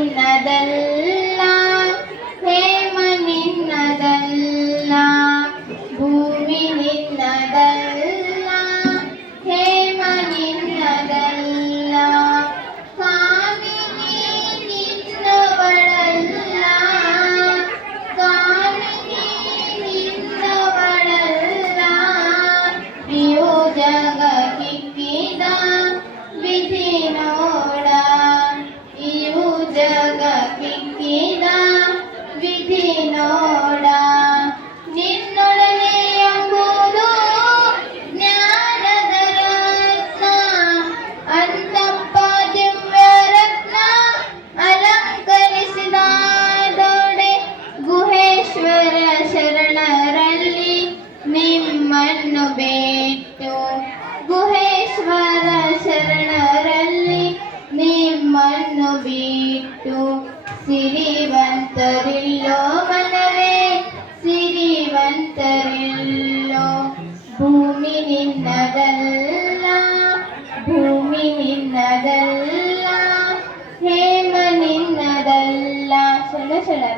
ನಿನ್ನದಲ್ಲ, ಹೇಮ ನಿನ್ನದಲ್ಲ, ಭೂಮಿ ನಿನ್ನದಲ್ಲ, ಹೇಮ ನಿನ್ನದಲ್ಲ, ಕಾಮಿನಿ ನಿನ್ನವಳಲ್ಲ, ಕಾಮಿನಿ ನಿನ್ನವಳಲ್ಲ, ಇವು ಜಗ ಕಿಕ್ಕಿದ ವಿಧಿ ನೋಡ, ಇವು ಜಗ ಕಿಕ್ಕಿದ ವಿಧಿ ನೋಡ, ನಿನ್ನೊಡನೆ ಎಂಬುದು ಜ್ಞಾನದ ರತ್ನ, ಅಂತಪ್ಪ ದಿವ್ಯ ರತ್ನ ಅಲಂಕರಿಸಿದ ದೊಡೆ, ಗುಹೇಶ್ವರ ಶರಣರಲ್ಲಿ ನಿಮ್ಮನ್ನು ಬಿಟ್ಟು, ಗುಹೇಶ್ವರ ಶರಣರಲ್ಲಿ ನಿಮ್ಮನ್ನು ಬಿಟ್ಟು, ಸಿರಿವಂತರಿಲ್ಲೋ ಮನವೇ ಸಿರಿವಂತರಿಲ್ಲೋ, ಭೂಮಿ ನಿನ್ನದಲ್ಲ, ಭೂಮಿ ನಿನ್ನದಲ್ಲ, ಹೇಮ ನಿನ್ನದಲ್ಲ. ಶರಣ ಶರಣ.